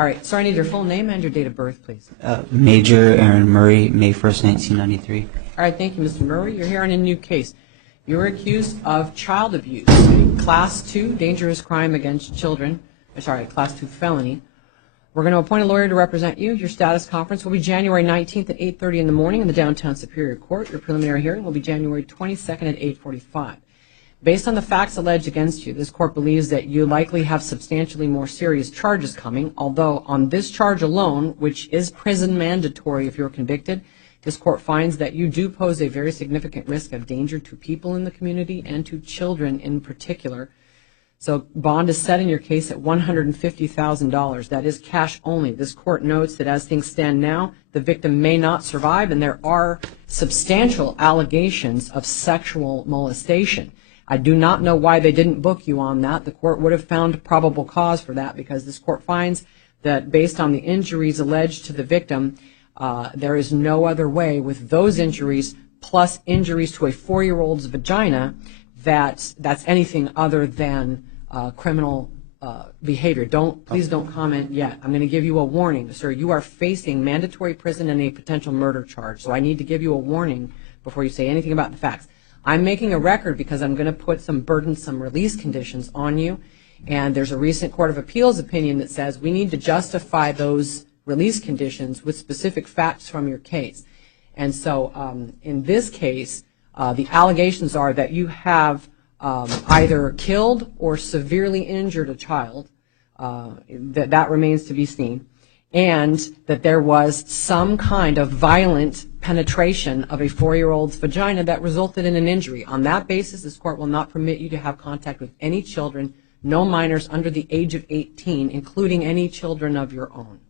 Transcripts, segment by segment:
All right, so I need your full name and your date of birth, please. Major Murry, May 1st, 1993. All right, thank you, Mr. Murray. You're here on a new case. You're accused of child abuse, a Class 2 dangerous crime against children, Class 2 felony. We're going to appoint a lawyer to represent you. Your status conference will be January 19th at 8:30 in the morning in the Downtown Superior Court. Your preliminary hearing will be January 22nd at 8:45. Based on the facts alleged against you, this court believes that you likely have substantially more serious charges coming, although on this charge alone, which is prison mandatory if you're convicted, this court finds that you do pose a very significant risk of danger to people in the community and to children in particular. So bond is set in your case at $150,000. That is cash only. This court notes that as things stand now, the victim may not survive, and there are substantial allegations of sexual molestation. I do not know why they didn't book you on that. The court would have found probable cause for that because this court finds that based on the injuries alleged to the victim, there is no other way with those injuries plus injuries to a 4-year-old's vagina that's anything other than criminal behavior. Please don't comment yet. I'm going to give you a warning, sir. You are facing mandatory prison and a potential murder charge, so I need to give you a warning before you say anything about the facts. I'm making a record because I'm going to put some burdensome release conditions on you, and there's a recent Court of Appeals opinion that says we need to justify those release conditions with specific facts from your case. And so in this case, the allegations are that you have either killed or severely injured a child, that remains to be seen, and that there was some kind of violent penetration of a 4-year-old's vagina that resulted in an injury. On that basis, this court will not permit you to have contact with any children, no minors under the age of 18, including any children of your own.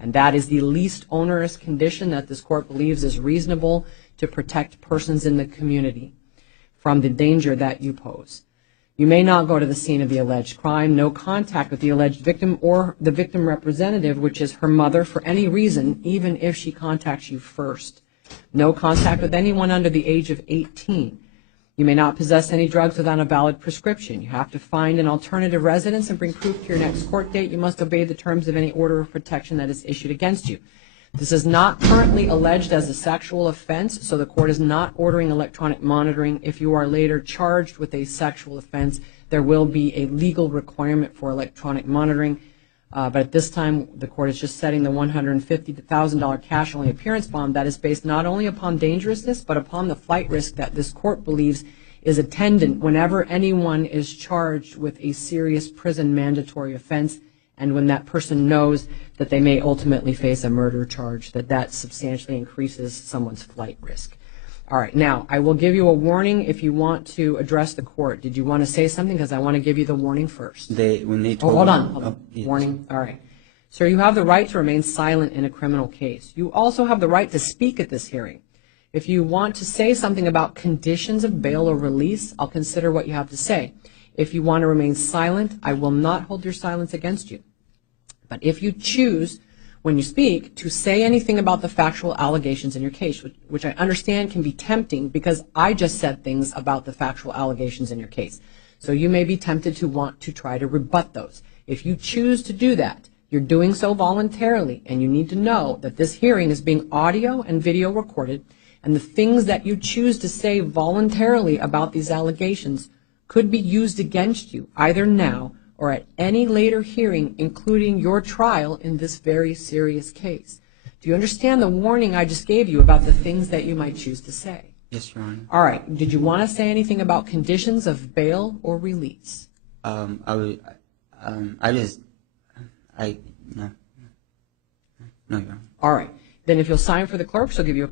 And that is the least onerous condition that this court believes is reasonable to protect persons in the community from the danger that you pose. You may not go to the scene of the alleged crime, no contact with the alleged victim or the victim representative, which is her mother, for any reason, even if she contacts you first. No contact with anyone under the age of 18. You may not possess any drugs without a valid prescription. You have to find an alternative residence and bring proof to your next court date. You must obey the terms of any order of protection that is issued against you. This is not currently alleged as a sexual offense, so the court is not ordering electronic monitoring. If you are later charged with a sexual offense, there will be a legal requirement for electronic monitoring. But at this time, the court is just setting the $150,000 cash-only appearance bond that is based not only upon dangerousness, but upon the flight risk that this court believes is attendant whenever anyone is charged with a serious prison mandatory offense, and when that person knows that they may ultimately face a murder charge, that substantially increases someone's flight risk. All right, now, I will give you a warning if you want to address the court. Did you want to say something? Because I want to give you the warning first. Hold on. Yes. Warning. All right. Sir, you have the right to remain silent in a criminal case. You also have the right to speak at this hearing. If you want to say something about conditions of bail or release, I'll consider what you have to say. If you want to remain silent, I will not hold your silence against you. But if you choose, when you speak, to say anything about the factual allegations in your case, which I understand can be tempting because I just said things about the factual allegations in your case. So you may be tempted to want to try to rebut those. If you choose to do that, you're doing so voluntarily, and you need to know that this hearing is being audio and video recorded, and the things that you choose to say voluntarily about these allegations could be used against you, either now or at any later hearing, including your trial in this very serious case. Do you understand the warning I just gave you about the things that you might choose to say? Yes, Your Honor. All right. Did you want to say anything about conditions of bail or release? No, Your Honor. All right. Then if you'll sign for the clerk, she'll give you a